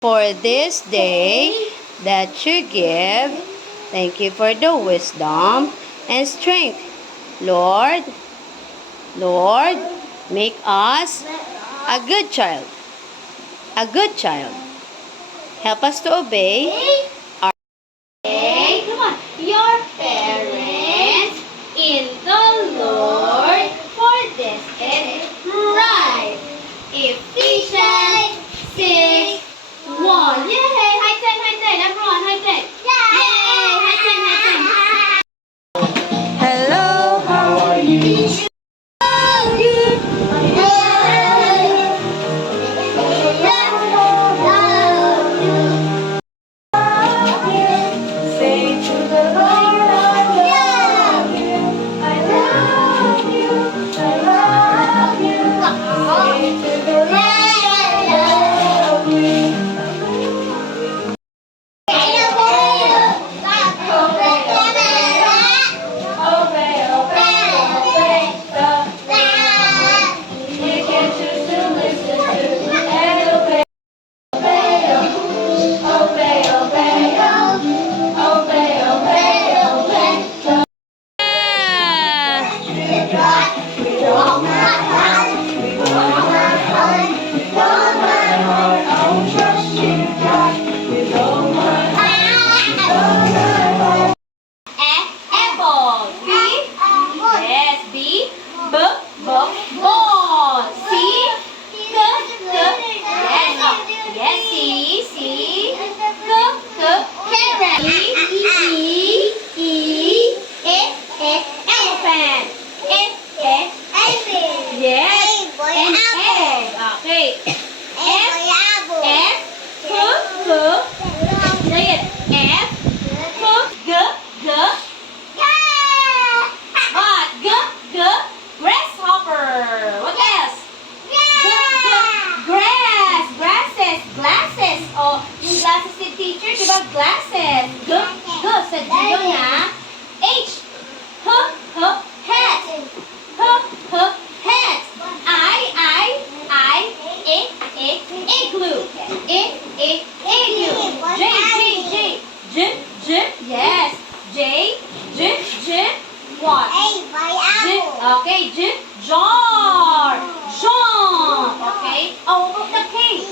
For this day that you give. Thank you for the wisdom and strength. Lord, make us a good child. A good child. Help us to obey our Come on. Your parents in the Lord, for this is right. Ephesians 6:1. Yay! High 10, everyone, high 10. Yay! High 10, high 10. Hello, how are you? Apple. B. Yes, B. Ball. C. Yes, yes, C. Carrot. Elephant. Yes, and egg. Okay. Say it. Grasshopper. What else? Grasses. Glasses. Oh, yung glasses ni teacher, di ba? Glasses. Sa Gio na. H. Hat. Hat. Igloo. Igloo. Yes. What? Okay, jar. Okay. Oh, what about the cake?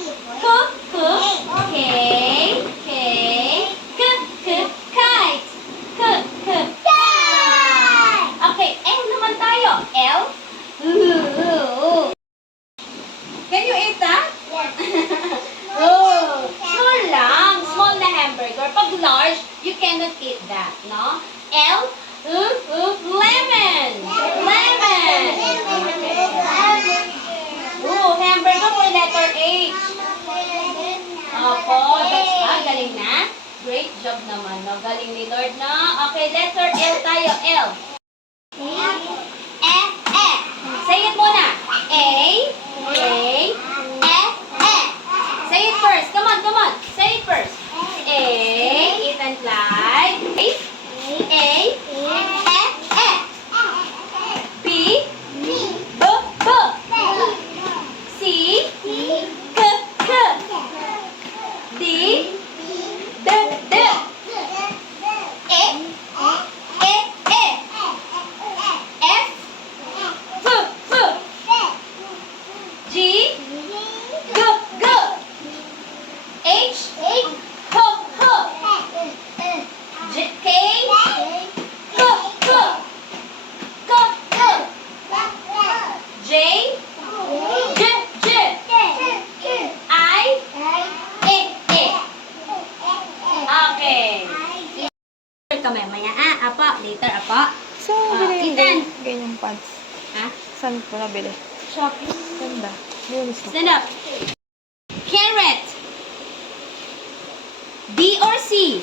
Kite. Okay, L naman tayo. L. Can you eat that? Oh, small lang. Small na hamburger. Pag large, you cannot eat that, no? L. Lemon. Oh, hamburger for letter H. Opo, galing na. Great job naman, no? Galing ni Lord, no? Okay, letter L tayo. L. Say it muna. A. Say it first. Come on. Say it first. A. Ethan Clyde. A. B. C. D. F. G. H. K. J. I. Okay. Kami maya apa? Later apa? Saan mo nabili Ethan. yung ganyang pants? Ha? Saan ko nabili? Shopping. Ganda. Linis mo. Stand up. Carrot. D or C?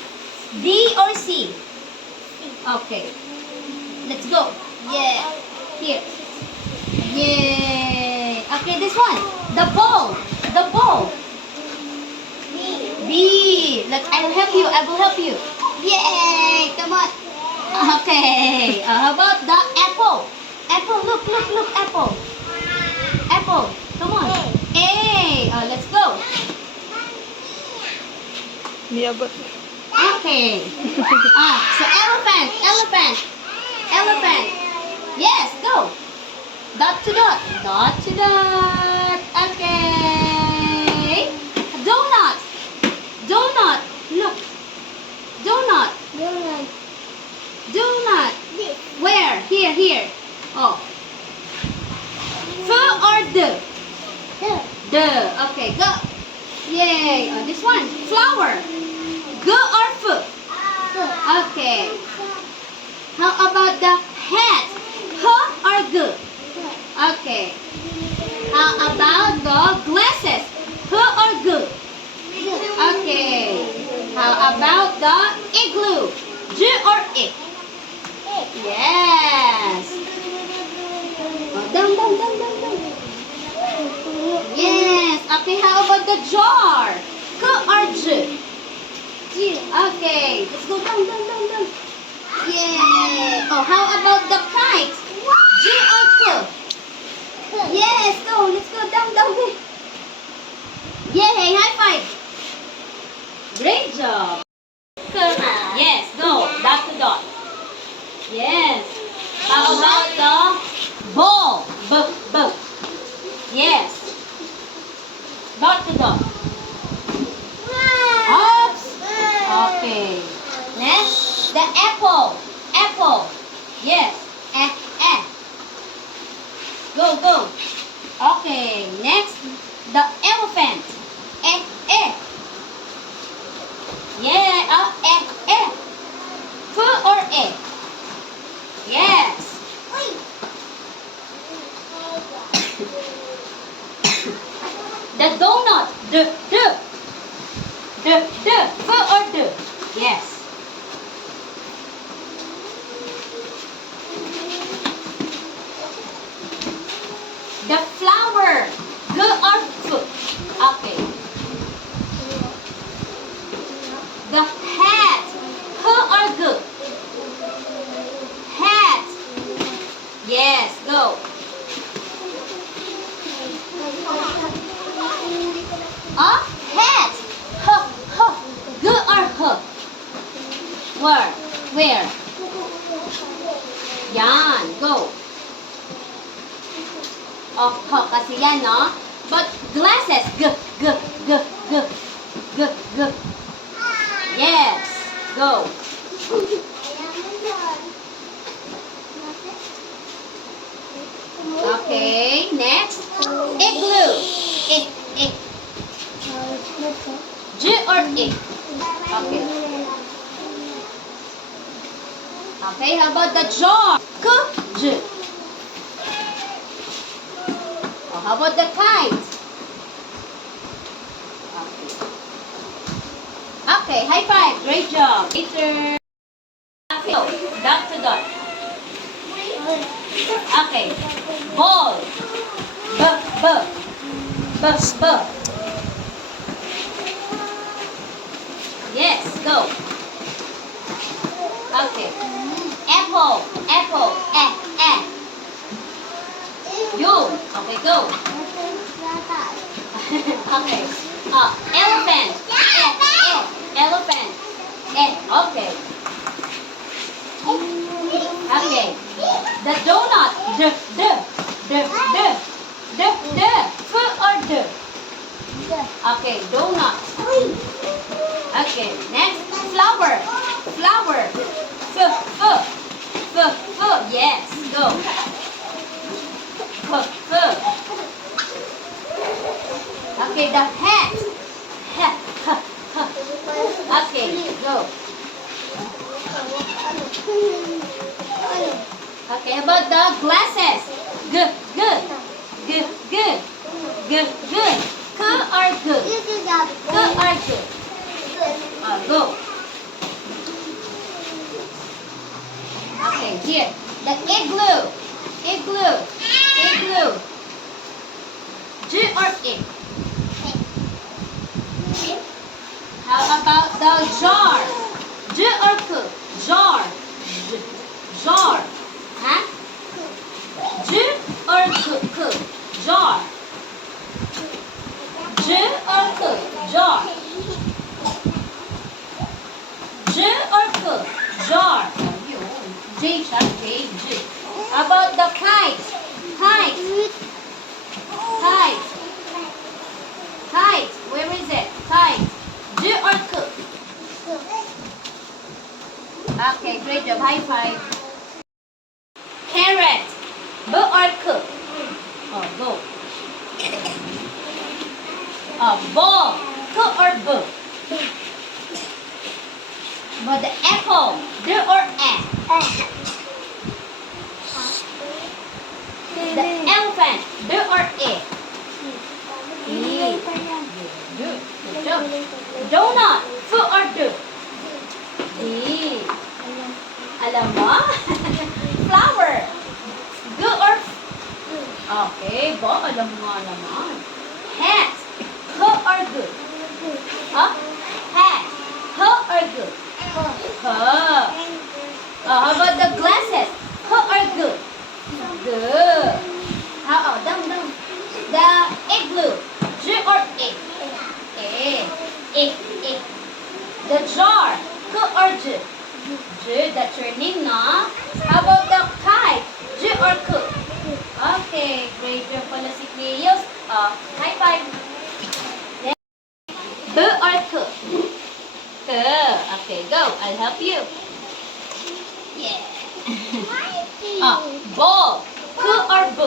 Okay. Let's go. Yeah. Here. Yay. Okay, this one. The ball. B. I will help you. Yay. Come on. Okay. How about the apple? Look, apple. Come on. A. Let's go. Niyabot. Okay. So elephant, elephant, elephant. Yes, go. Dot to dot, dot to dot. Okay. Donut, donut. Look, donut, donut. Where? Here, here. Oh. F or D? D. Okay, go. Yay. Oh, this one. Flower. G or F? Okay. How about the hat? H or G? Okay. How about the glasses? H or G? Okay. How about the igloo? J or I? Yes. Oh, down, down, down, down, down. Yes. Okay, how about the jar? K or J? Okay. Let's go down, down, down, down. Yay. Oh, how about the kite? J or K? Yes, go. Let's go down, down, down. Yay, high five. Great job. Yes, go. Dot to dot. Yes. How about the ball? B. Yes. Dot to dot. Oops. Okay. Next, the apple. Apple. Yes. Go, go. Okay. Next, the elephant. Yeah. F or A? Yes. The donut. D. F or D? Yes. The flower. G or F? Okay. The hat. H or G? Hat. Yes, go. Hat. G or H? Where? Yan, go. Oh, H kasi yan, no? But glasses. G. Yes, go. Okay, next. Igloo. J or I? Okay. Okay, how about the jar? J. Oh, how about the kite? Okay, high five. Great job. Later. Okay, dot to dot. Okay. Ball. B. Yes, go. Okay. Apple. You. Okay, go. Okay. Elephant. Elephant. Okay. Okay. The donut. D. F or D? Okay, donut. Okay, next, flower. F. Yes, go. F. Okay, the hat. Okay, go. Okay, how about the glasses? G. K or G? Go. Okay, here. The igloo. J or I? How about the jar? J or K? Jar. Huh? J or K? Jar. J or K? Jar. J, siya. J, J. How about the kite? Kite. Kite. Kite. Where is it? Kite. J or K? Okay, great job. High five. Carrot. B or K? Oh, go. Ball. K or B? But the apple. D or A? The elephant. D or A? E. Good. Good job. Donut. F or D? D. Alam mo? Flower. G or F? Okay, bo. Alam mo nga naman. Hat. H or G? Huh? Hat. H or G? H. How about the glasses? H or G? G. How? Down, down. The igloo. J or A? A. A. The jar. K or J? J. That's your name, no? How about the kite? J or K? Okay, great job pala si Cleos. High five. B or K? K. Okay, go. I'll help you. Yeah. Ball. K or B?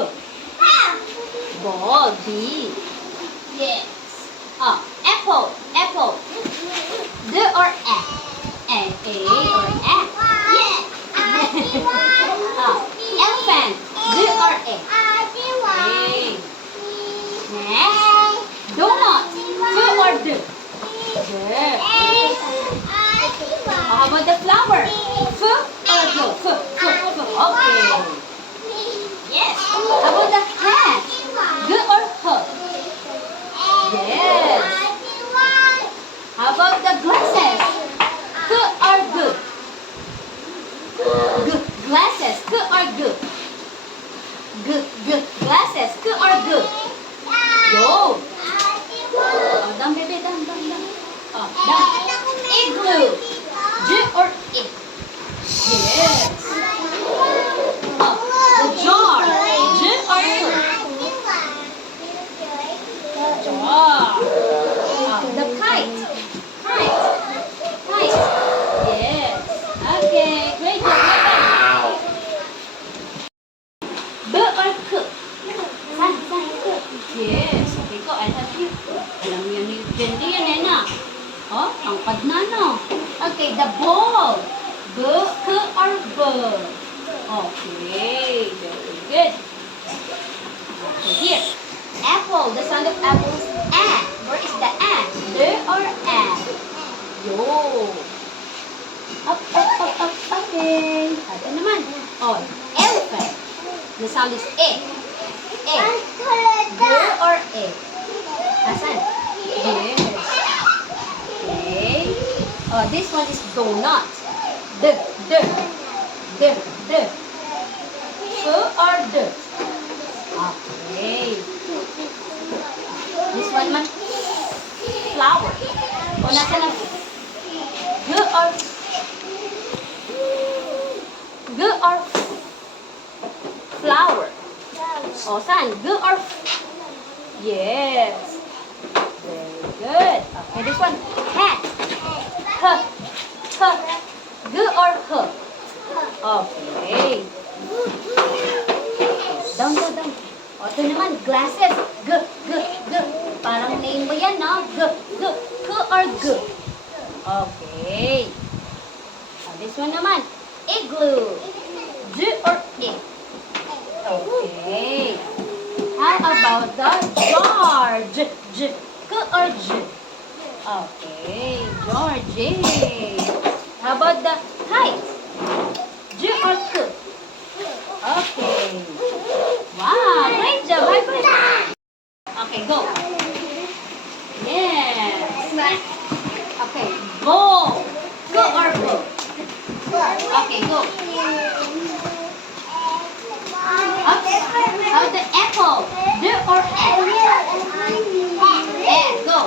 Ball. B. Yes. Apple. Apple. D or A? A or A? Yes. Elephant. D or A? A. Next. Donut. F or D? D. How about the flower? F or G? F. Okay. Yes. How about the hat? G or H? Yes. How about the glasses? K or G? G. Glasses. K or G? G. Glasses. K or G? Go. Down, baby. Down. Down. Igloo. J or A? Yes. The jar. J or K? Jar. The kite. Kite. Yes. Okay. Great job. B or K? San K? Yes. Okay ko. I'll help you. Alam mo yan yung gender yan eh na. Oh, tangkad na no. Okay, the ball. B, K or B? Okay. Very good. Okay, here. Apple. The sound of apple is A. Where is the A? D or A? Yo. Up. Okay. Ito naman. Oh, elephant. The sound is A. A. D or A? Asan? Yes. Okay. Oh, this one is donut. D. F or D? Okay. This one man. Flower. O, nasa na? G or flower? O, saan? G or yes. Very good. Okay, this one. Hat. H. G or H? Okay. Down. O, ito naman. Glasses. G. Parang name mo yan, no? G. K or G? Okay. This one naman. Igloo. J or A? Okay. How about the jar? J. K or J? Okay. Jar. J. How about the kite? J or K? Okay. Wow. Great job. High five. Okay, go. Yes. Okay. Ball. K or B? Okay, go. How the apple? D or A? A. Go.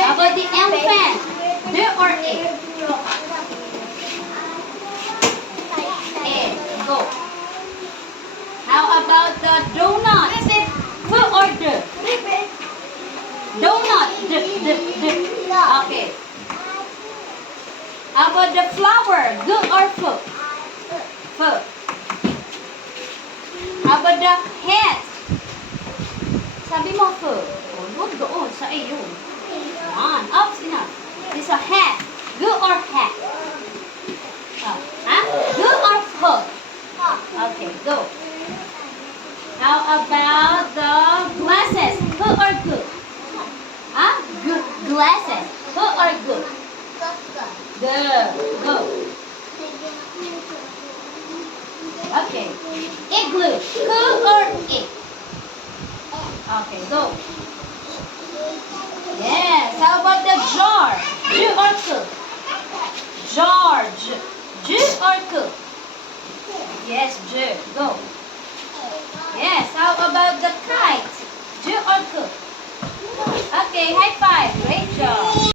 How about the elephant? D or A? Okay. How about the flower? Good or faux? Faux. How about the hat? Sabi mo faux. Oh, doon, doon, sa iyo. Yan. Up, enough. This is a hat. Good or hat? Huh? Good or faux? Okay, go. How about the glasses? Good or good? Huh? Good. Glasses. Good or good? Good. Go. Okay. Igloo. Good or egg? Okay, go. Yes. How about the jar? Ju or cook? Jar. Ju or cook? Yes, ju. Go. Yes. How about the kite? Ju or cook? Okay, high five. Great job.